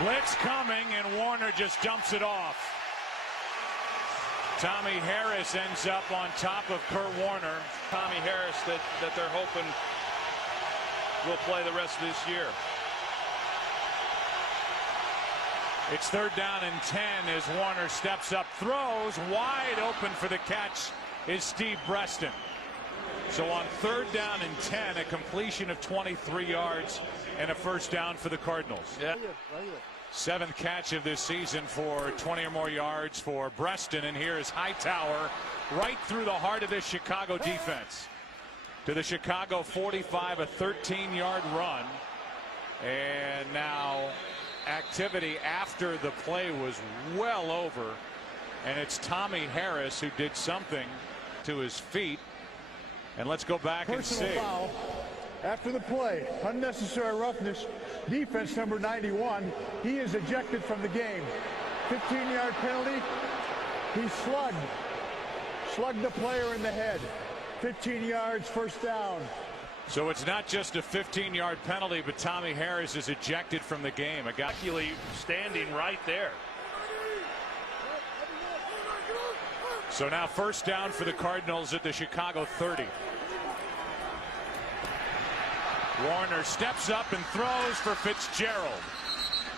Blitz coming, and Warner just dumps it off. Tommy Harris ends up on top of Kurt Warner. Tommy Harris that they're hoping will play the rest of this year. It's 3rd down and 10 as Warner steps up, throws wide open for the catch is Steve Breaston. So on 3rd down and 10, a completion of 23 yards and a 1st down for the Cardinals. Yeah. 7th catch of this season for 20 or more yards for Breaston, and here is Hightower right through the heart of this Chicago defense. To the Chicago 45, a 13-yard run, and now activity after the play was well over, and it's Tommy Harris who did something to his feet. And let's go back and see. Personal foul after the play. Unnecessary roughness. Defense number 91. He is ejected from the game. 15-yard penalty. He slugged the player in the head. 15 yards, 1st down. So it's not just a 15-yard penalty, but Tommy Harris is ejected from the game. A guy standing right there. So now 1st down for the Cardinals at the Chicago 30. Warner steps up and throws for Fitzgerald.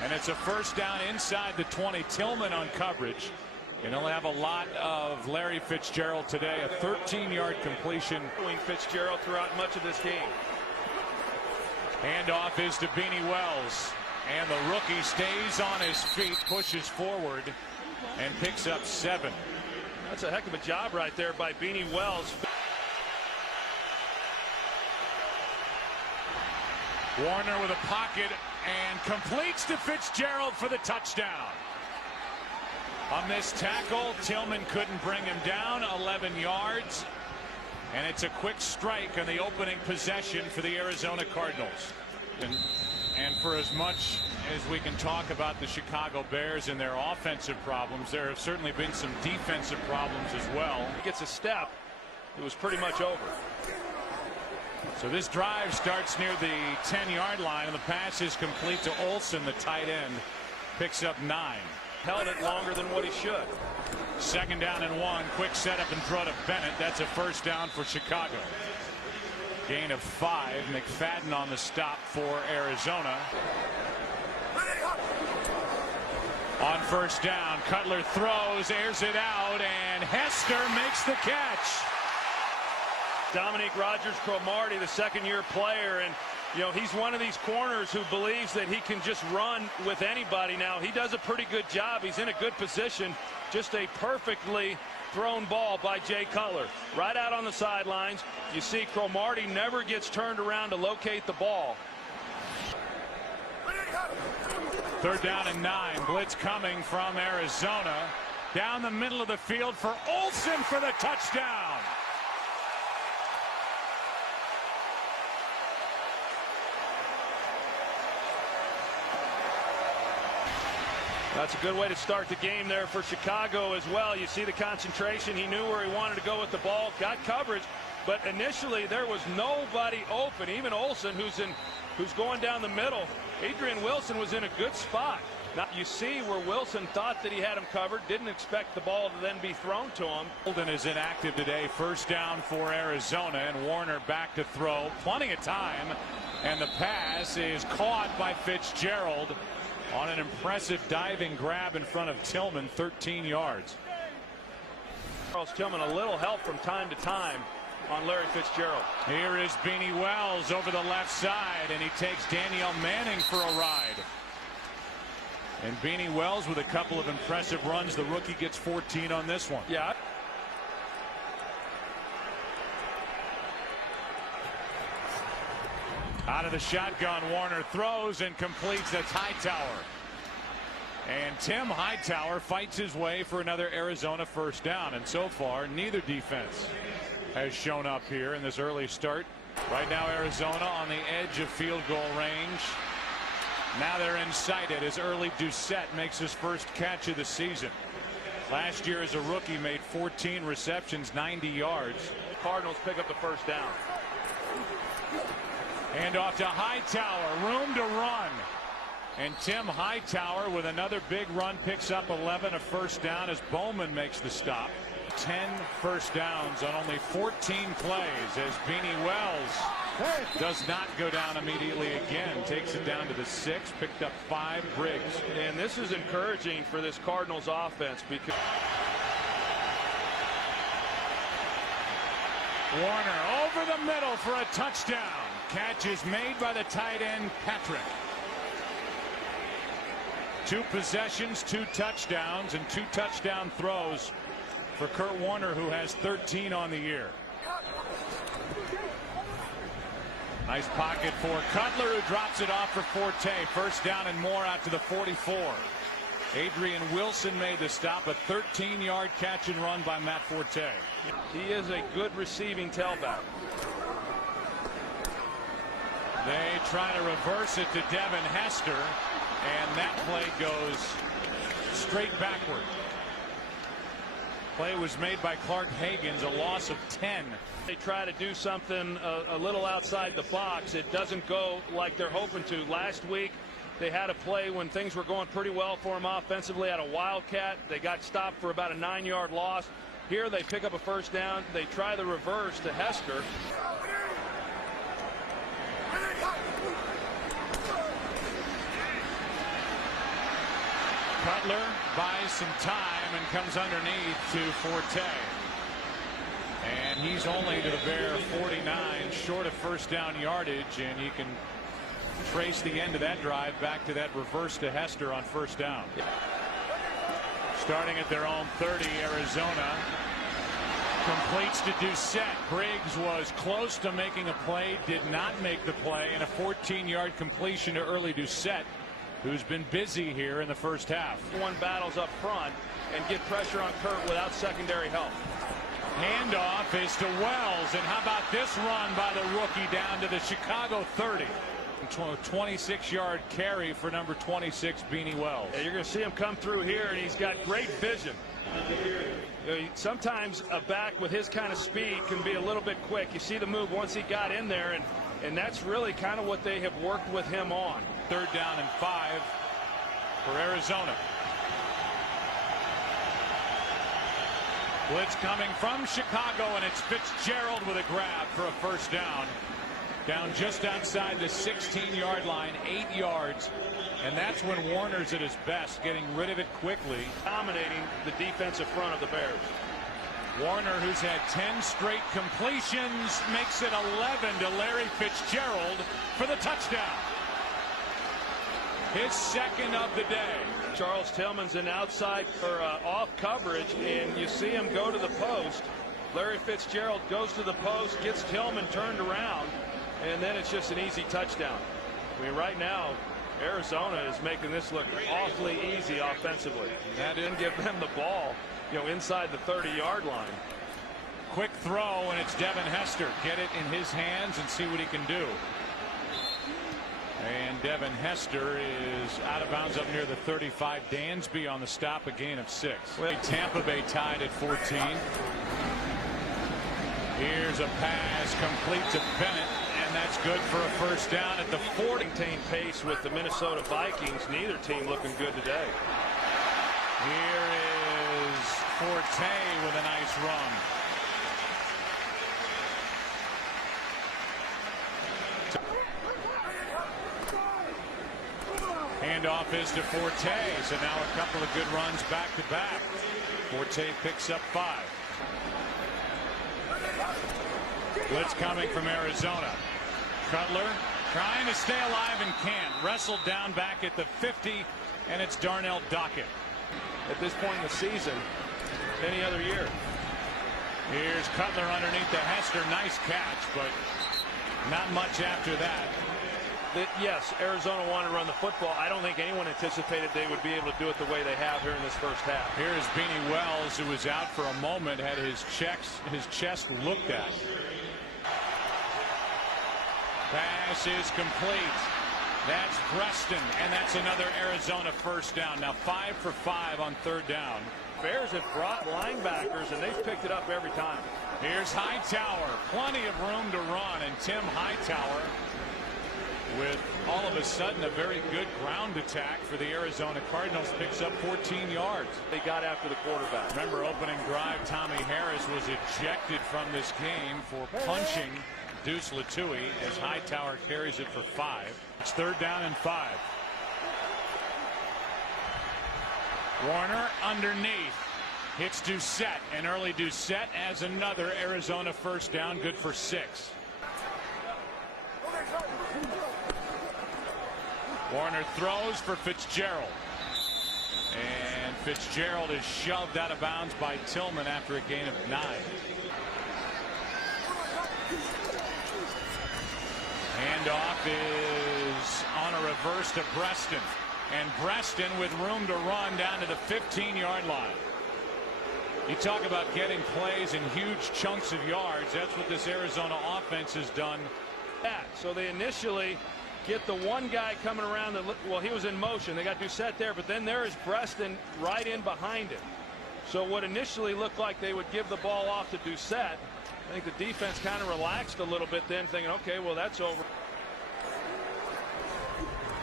And it's a 1st down inside the 20. Tillman on coverage. And he'll have a lot of Larry Fitzgerald today. A 13-yard completion. Fitzgerald throughout much of this game. Handoff is to Beanie Wells. And the rookie stays on his feet, pushes forward, and picks up 7. That's a heck of a job right there by Beanie Wells. Warner with a pocket and completes to Fitzgerald for the touchdown. On this tackle, Tillman couldn't bring him down. 11 yards. And it's a quick strike on the opening possession for the Arizona Cardinals. And for as much as we can talk about the Chicago Bears and their offensive problems, there have certainly been some defensive problems as well. He gets a step. It was pretty much over. So this drive starts near the 10-yard line, and the pass is complete to Olsen, the tight end. Picks up 9. Held it longer than what he should. 2nd down and 1. Quick setup and throw to Bennett. That's a 1st down for Chicago. Gain of 5. McFadden on the stop for Arizona. On 1st down, Cutler throws, airs it out, and Hester makes the catch. Dominique Rodgers-Cromartie, the 2nd-year player, and he's one of these corners who believes that he can just run with anybody. Now he does a pretty good job. He's in a good position. Just a perfectly thrown ball by Jay Cutler right out on the sidelines. You see Cromartie never gets turned around to locate the ball. 3rd down and 9. Blitz coming from Arizona. Down the middle of the field for Olsen for the touchdown. That's a good way to start the game there for Chicago as well. You see the concentration. He knew where he wanted to go with the ball, got coverage, but initially there was nobody open. Even Olsen, who's going down the middle. Adrian Wilson was in a good spot. Now you see where Wilson thought that he had him covered, didn't expect the ball to then be thrown to him. Holden is inactive today. 1st down for Arizona, and Warner back to throw. Plenty of time, and the pass is caught by Fitzgerald on an impressive diving grab in front of Tillman, 13 yards. Charles Tillman a little help from time to time on Larry Fitzgerald. Here is Beanie Wells over the left side, and he takes Danielle Manning for a ride. And Beanie Wells with a couple of impressive runs. The rookie gets 14 on this one. Yeah. Out of the shotgun, Warner throws and completes. That's Hightower. And Tim Hightower fights his way for another Arizona 1st down. And so far, neither defense has shown up here in this early start. Right now, Arizona on the edge of field goal range. Now they're inside it as Early Doucette makes his 1st catch of the season. Last year as a rookie made 14 receptions, 90 yards. Cardinals pick up the 1st down. And off to Hightower, room to run. And Tim Hightower with another big run picks up 11, a first down as Bowman makes the stop. 10 first downs on only 14 plays as Beanie Wells does not go down immediately again. Takes it down to the 6, picked up 5. Briggs. And this is encouraging for this Cardinals offense because Warner over the middle for a touchdown. Catch is made by the tight end Patrick. 2 possessions, 2 touchdowns, and 2 touchdown throws for Kurt Warner, who has 13 on the year. Nice pocket for Cutler, who drops it off for Forte. First down and more out to the 44. Adrian Wilson made the stop, a 13-yard catch and run by Matt Forte. he is a good receiving tailback. They try to reverse it to Devin Hester, and that play goes straight backward. Play was made by Clark Hagens, a loss of 10. They try to do something a little outside the box. It doesn't go like they're hoping to. Last week they had a play when things were going pretty well for them offensively, had a wildcat. They got stopped for about a 9-yard loss. Here they pick up a first down. They try the reverse to Hester. Cutler buys some time and comes underneath to Forte. And he's only to the bare 49, short of first down yardage, and you can trace the end of that drive back to that reverse to Hester on first down. Starting at their own 30, Arizona completes to Doucette. Briggs was close to making a play, did not make the play, and a 14-yard completion to early Doucette, who's been busy here in the first half. One battles up front and get pressure on Kurt without secondary help. Handoff is to Wells, and how about this run by the rookie down to the Chicago 30. 26-yard carry for number 26, Beanie Wells. Yeah, you're going to see him come through here, and he's got great vision. Sometimes a back with his kind of speed can be a little bit quick. You see the move once he got in there, and that's really kind of what they have worked with him on. 3rd down and 5 for Arizona. Blitz coming from Chicago, and it's Fitzgerald with a grab for a first down. Down just outside the 16-yard line, 8 yards. And that's when Warner's at his best, getting rid of it quickly. Dominating the defensive front of the Bears. Warner, who's had 10 straight completions, makes it 11 to Larry Fitzgerald for the touchdown. His second of the day. Charles Tillman's in outside or off coverage, and you see him go to the post. Larry Fitzgerald goes to the post, gets Tillman turned around, and then it's just an easy touchdown. I mean, right now, Arizona is making this look awfully easy offensively. That didn't give them the ball, inside the 30-yard line. Quick throw, and it's Devin Hester. Get it in his hands and see what he can do. And Devin Hester is out of bounds up near the 35. Dansby on the stop, a gain of 6. Tampa Bay tied at 14. Here's a pass complete to Bennett, and that's good for a first down at the 40. Maintain pace with the Minnesota Vikings. Neither team looking good today. Here is Forte with a nice run. Handoff is to Forte, so now a couple of good runs back to back. Forte picks up 5. Blitz coming from Arizona. Cutler trying to stay alive and can't. Wrestled down back at the 50, and it's Darnell Dockett. At this point in the season, any other year. Here's Cutler underneath the Hester. Nice catch, but not much after that. Yes, Arizona wanted to run the football. I don't think anyone anticipated they would be able to do it the way they have here in this first half. Here is Beanie Wells, who was out for a moment, had his chest looked at. Pass is complete. That's Preston, and that's another Arizona first down. Now 5 for 5 on 3rd down. Bears have brought linebackers, and they've picked it up every time. Here's Hightower. Plenty of room to run, and Tim Hightower with all of a sudden a very good ground attack for the Arizona Cardinals. Picks up 14 yards. They got after the quarterback. Remember, opening drive, Tommy Harris was ejected from this game for punching Deuce Latui as Hightower carries it for 5. It's 3rd down and 5. Warner underneath. Hits Doucette, and early Doucette has another Arizona first down, good for 6. Warner throws for Fitzgerald. And Fitzgerald is shoved out of bounds by Tillman after a gain of 9. Handoff is on a reverse to Breston. And Breston with room to run down to the 15-yard line. You talk about getting plays in huge chunks of yards. That's what this Arizona offense has done. So they initially get the one guy coming around. Well, he was in motion. They got Doucette there, but then there is Breston right in behind him. So what initially looked like they would give the ball off to Doucette, I think the defense kind of relaxed a little bit then, thinking, okay, well, that's over.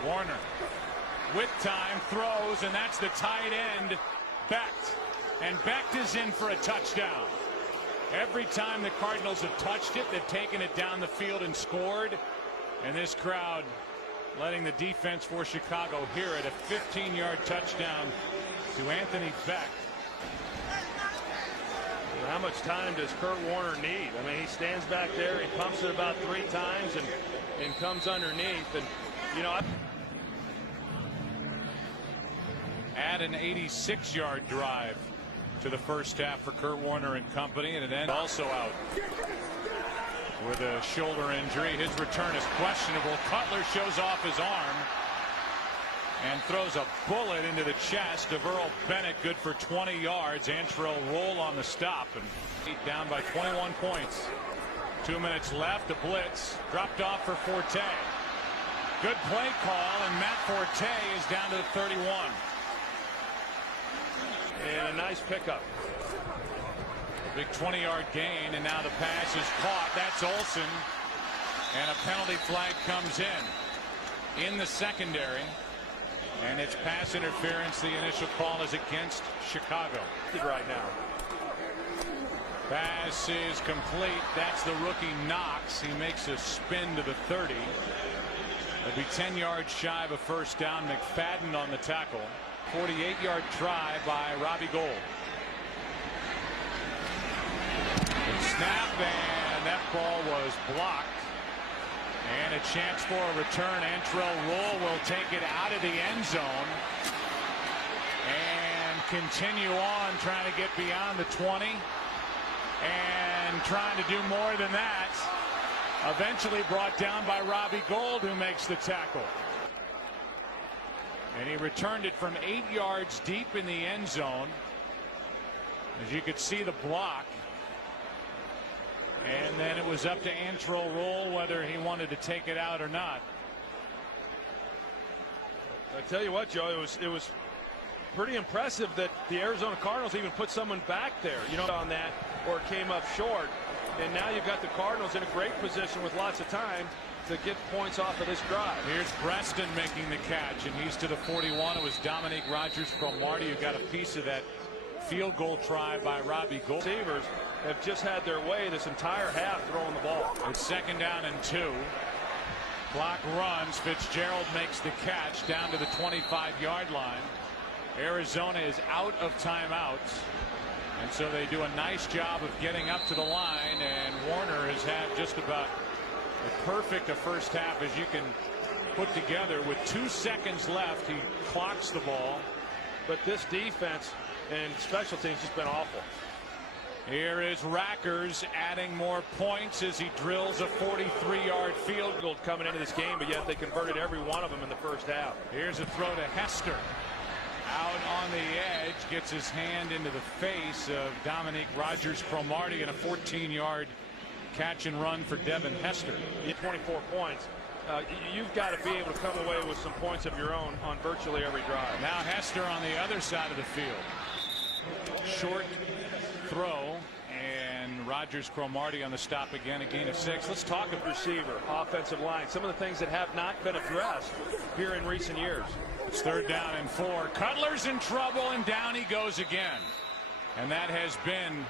Warner with time throws, and that's the tight end, Becht. And Becht is in for a touchdown. Every time the Cardinals have touched it, they've taken it down the field and scored. And this crowd letting the defense for Chicago hear it. A 15-yard touchdown to Anthony Becht. How much time does Kurt Warner need? I mean, he stands back there, he pumps it about 3 times and comes underneath. And, you know, add an 86-yard drive to the first half for Kurt Warner and company, and it ends also out with a shoulder injury. His return is questionable. Cutler shows off his arm and throws a bullet into the chest of Earl Bennett, good for 20 yards. Antrell Roll on the stop, and down by 21 points. 2 minutes left. The blitz dropped off for Forte. Good play call, and Matt Forte is down to the 31. And a nice pickup. A big 20-yard gain, and now the pass is caught. That's Olsen, and a penalty flag comes in the secondary, and it's pass interference. The initial call is against Chicago Right now. Pass is complete. That's the rookie Knox. He makes a spin to the 30. It'll be 10 yards shy of a first down. McFadden on the tackle. 48-yard try by Robbie Gould. Snap, and that ball was blocked. And a chance for a return. Antrell Roll will take it out of the end zone and continue on, trying to get beyond the 20 and trying to do more than that. Eventually brought down by Robbie Gould, who makes the tackle. And he returned it from 8 yards deep in the end zone. As you could see the block. And then it was up to Antrell Roll whether he wanted to take it out or not. I tell you what, Joe, it was pretty impressive that the Arizona Cardinals even put someone back there, you know, on that, or it came up short. And now you've got the Cardinals in a great position with lots of time to get points off of this drive. Here's Preston making the catch, and he's to the 41. It was Dominique Rodgers-Cromartie who got a piece of that field goal try by Robbie Gould. Receivers have just had their way this entire half throwing the ball. It's 2nd down and 2. Clock runs. Fitzgerald makes the catch down to the 25-yard line. Arizona is out of timeouts, and so they do a nice job of getting up to the line, and Warner has had just about as perfect a first half as you can put together. With 2 seconds left, he clocks the ball. But this defense and special teams has been awful. Here is Rackers adding more points as he drills a 43-yard field goal coming into this game, but yet they converted every one of them in the first half. Here's a throw to Hester. Out on the edge, gets his hand into the face of Dominique Rodgers-Cromartie, and a 14-yard catch and run for Devin Hester. 24 points. You've got to be able to come away with some points of your own on virtually every drive. Now Hester on the other side of the field. Short throw, and Rogers Cromartie on the stop again, a gain of 6. Let's talk about receiver, offensive line, some of the things that have not been addressed here in recent years. It's 3rd down and 4. Cutler's in trouble, and down he goes again. And that has been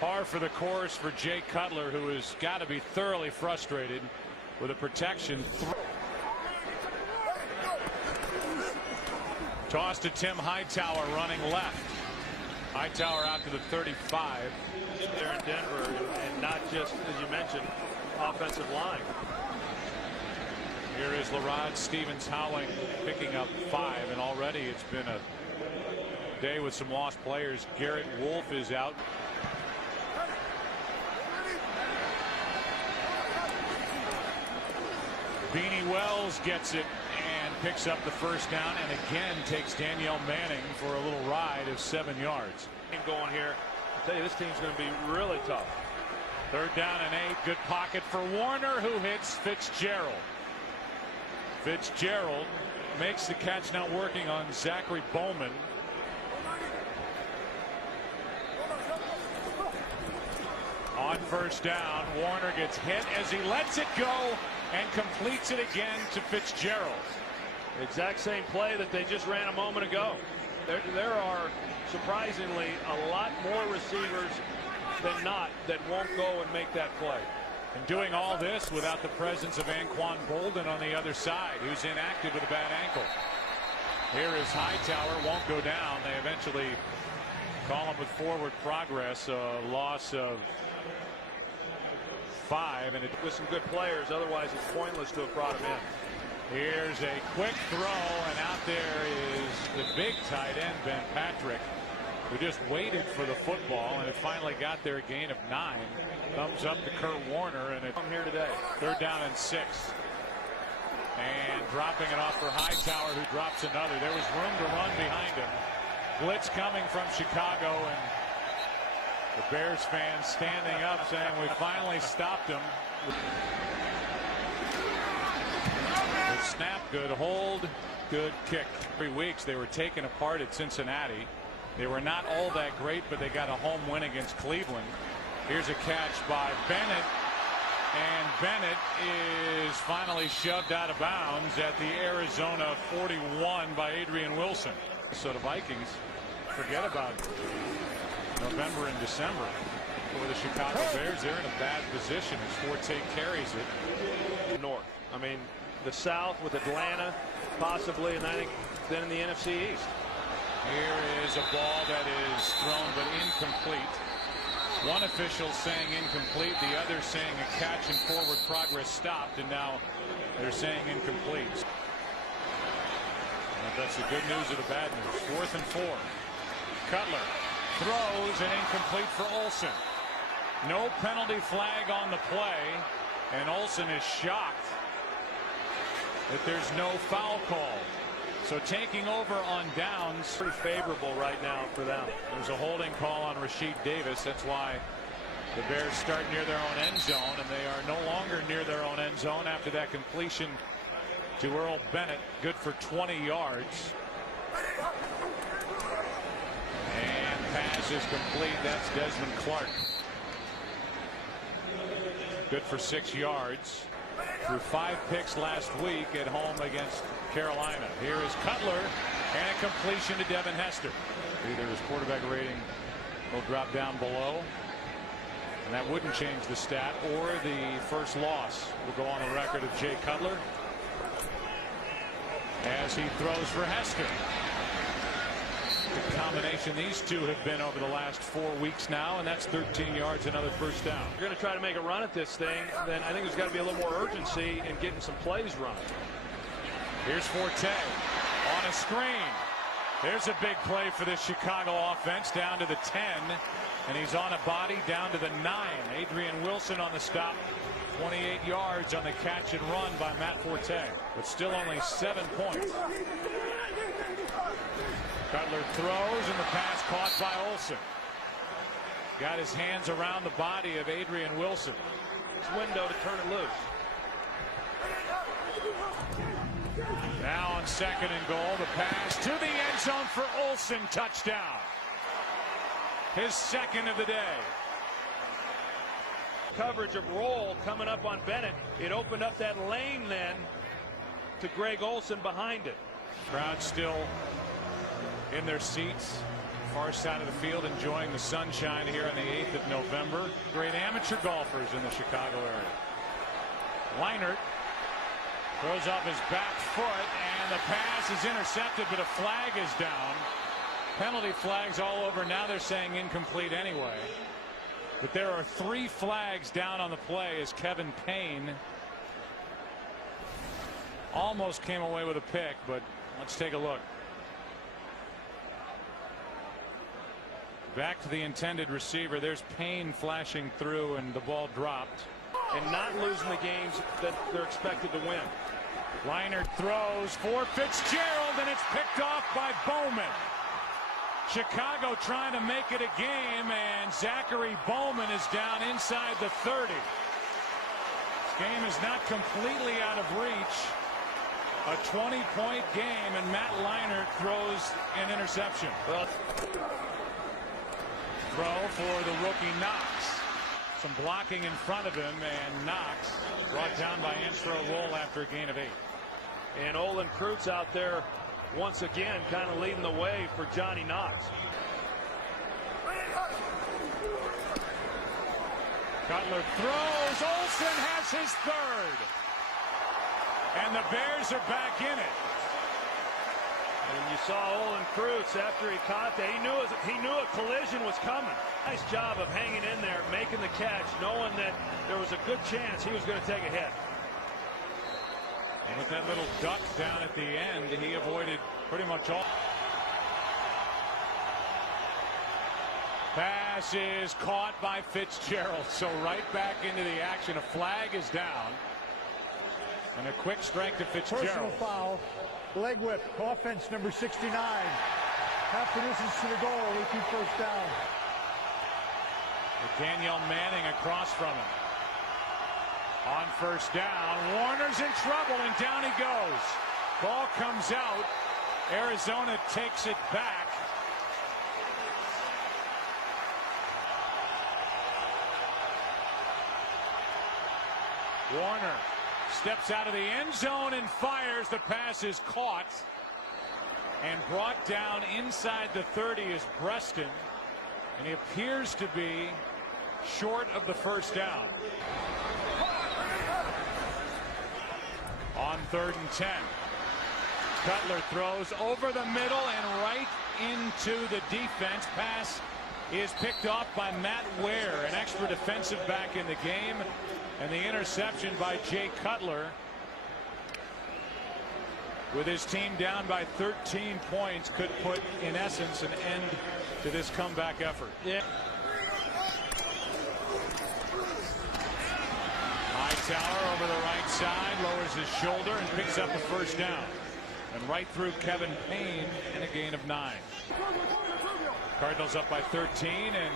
par for the course for Jay Cutler, who has got to be thoroughly frustrated with a protection. Toss to Tim Hightower running left. Hightower out to the 35. There in Denver, and not just, as you mentioned, offensive line. Here is LaRod Stevens-Howling picking up 5, and already it's been a day with some lost players. Garrett Wolf is out. Beanie Wells gets it and picks up the 1st down, and again takes Danielle Manning for a little ride of 7 yards. Going here, I tell you, this team's going to be really tough. 3rd down and 8. Good pocket for Warner, who hits Fitzgerald. Fitzgerald makes the catch, now working on Zachary Bowman. On 1st down, Warner gets hit as he lets it go and completes it again to Fitzgerald. Exact same play that they just ran a moment ago. There are surprisingly a lot more receivers than not that won't go and make that play. And doing all this without the presence of Anquan Bolden on the other side, who's inactive with a bad ankle. Here is Hightower, won't go down. They eventually call him with forward progress. A loss of 5, and it with some good players. Otherwise, it's pointless to have brought him in. Here's a quick throw, and out there is the big tight end, Ben Patrick, who just waited for the football, and it finally got there, a gain of 9. Thumbs up to Kurt Warner, and it's here today. 3rd down and 6. And dropping it off for Hightower, who drops another. There was room to run behind him. Blitz coming from Chicago, and the Bears fans standing up saying, we finally stopped him. Good snap, good hold, good kick. 3 weeks they were taken apart at Cincinnati. They were not all that great, but they got a home win against Cleveland. Here's a catch by Bennett, and Bennett is finally shoved out of bounds at the Arizona 41 by Adrian Wilson. So the Vikings forget about November and December. For the Chicago Bears, they're in a bad position as Forte carries it. North. I mean, the South with Atlanta, possibly, and I think then in the NFC East. Here is a ball that is thrown but incomplete. One official saying incomplete, the other saying a catch and forward progress stopped, and now they're saying incomplete. That's the good news or the bad news. 4th and 4. Cutler throws and incomplete for Olsen. No penalty flag on the play, and Olsen is shocked that there's no foul call. So taking over on downs, pretty favorable right now for them. There's a holding call on Rasheed Davis. That's why the Bears start near their own end zone, and they are no longer near their own end zone after that completion to Earl Bennett, good for 20 yards. And pass is complete. That's Desmond Clark. Good for 6 yards. Threw 5 picks last week at home against Carolina. Here is Cutler, and a completion to Devin Hester. Either his quarterback rating will drop down below, and that wouldn't change the stat, or the first loss will go on the record of Jay Cutler as he throws for Hester. The combination these two have been over the last 4 weeks now, and that's 13 yards, another 1st down. If you're going to try to make a run at this thing, then I think there's got to be a little more urgency in getting some plays run. Here's Forte on a screen. There's a big play for the Chicago offense, down to the 10, and he's on a body down to the 9. Adrian Wilson on the stop. 28 yards on the catch and run by Matt Forte, but still only 7 points. Cutler throws, and the pass caught by Olsen. Got his hands around the body of Adrian Wilson. It's window to turn it loose. Now on 2nd and goal, the pass to the end zone for Olsen, touchdown. His 2nd of the day. coverage of roll coming up on Bennett. It opened up that lane then to Greg Olson behind it. Crowd still in their seats, far side of the field, enjoying the sunshine here on the 8th of November. Great amateur golfers in the Chicago area. Leinart throws off his back foot, and the pass is intercepted, but a flag is down. Penalty flags all over. Now they're saying incomplete anyway. But there are 3 flags down on the play as Kevin Payne almost came away with a pick, but let's take a look. Back to the intended receiver. There's Payne flashing through, and the ball dropped. And not losing the games that they're expected to win. Leinart throws for Fitzgerald, and it's picked off by Bowman. Chicago trying to make it a game, and Zachary Bowman is down inside the 30. This game is not completely out of reach. A 20-point game, and Matt Leinart throws an interception. Well, throw for the rookie Knox. Some blocking in front of him, and Knox brought down by Antro Roll after a gain of 8. And Olin Kreutz out there once again kind of leading the way for Johnny Knox. Cutler throws. Olson has his 3rd. And the Bears are back in it. And you saw Olin Kreutz after he caught that. He knew a collision was coming. Nice job of hanging in there, making the catch, knowing that there was a good chance he was going to take a hit. And with that little duck down at the end, he avoided pretty much all. Pass is caught by Fitzgerald. So right back into the action. A flag is down. And a quick strike to Fitzgerald. Personal foul. Leg whip. Offense number 69. Half the distance to the goal. Repeat first down. Danielle Manning across from him. On first down, Warner's in trouble, and down he goes. Ball comes out. Arizona takes it back. Warner steps out of the end zone and fires. The pass is caught and brought down inside the 30 is Breston, and he appears to be short of the first down. On 3rd and 10. Cutler throws over the middle and right into the defense. Pass is picked off by Matt Ware, an extra defensive back in the game, and the interception by Jay Cutler. With his team down by 13 points, could put in essence an end to this comeback effort. Yeah. Hightower over the right side, lowers his shoulder and picks up the first down. And right through Kevin Payne and a gain of 9. Cardinals up by 13 and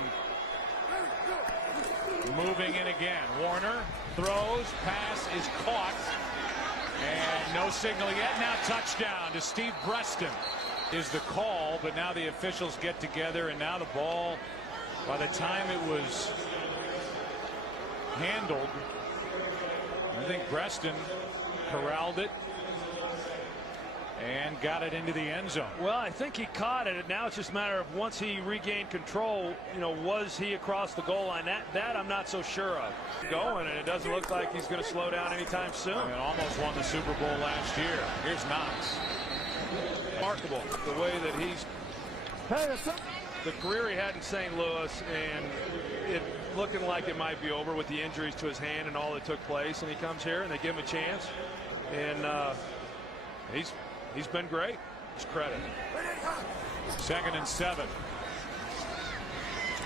moving in again. Warner throws, pass is caught, and no signal yet. Now touchdown to Steve Breston is the call, but now the officials get together, and now the ball, by the time it was handled, I think Breston corralled it and got it into the end zone. Well, I think he caught it, and now it's just a matter of once he regained control, you know, was he across the goal line? That I'm not so sure of. Going, and it doesn't look like he's going to slow down anytime soon. I mean, almost won the Super Bowl last year. Here's Knox. Remarkable the way that he's the career he had in St. Louis, and it looking like it might be over with the injuries to his hand and all that took place, and he comes here and they give him a chance, and he's been great. His credit. 2nd and 7.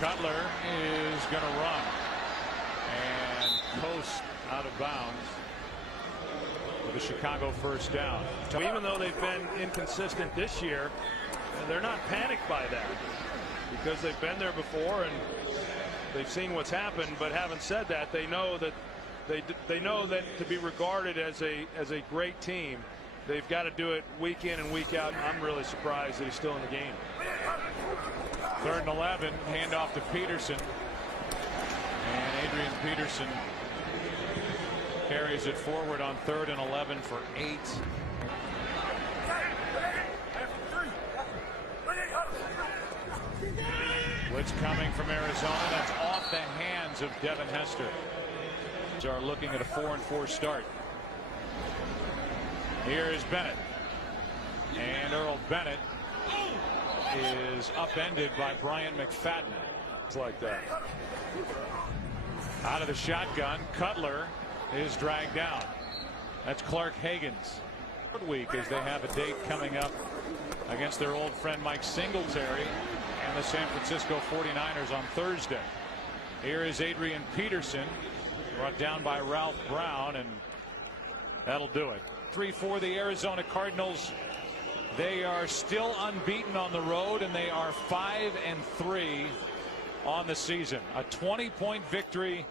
Cutler is going to run and post out of bounds with a Chicago first down. Even though they've been inconsistent this year, they're not panicked by that because they've been there before and they've seen what's happened. But having said that, they know that they know that to be regarded as a great team, they've got to do it week in and week out. I'm really surprised that he's still in the game. 3rd and 11, handoff to Peterson. And Adrian Peterson carries it forward on 3rd and 11 for 8. Blitz coming from Arizona. That's off the hands of Devin Hester. Are looking at a 4-4 start. Here is Bennett. And Earl Bennett is upended by Brian McFadden. It's like that. Out of the shotgun, Cutler is dragged down. That's Clark Hagan's week as they have a date coming up against their old friend Mike Singletary and the San Francisco 49ers on Thursday. Here is Adrian Peterson, brought down by Ralph Brown, and that'll do it. 3-4 the Arizona Cardinals. They are still unbeaten on the road, and they are 5-3 on the season. A 20-point victory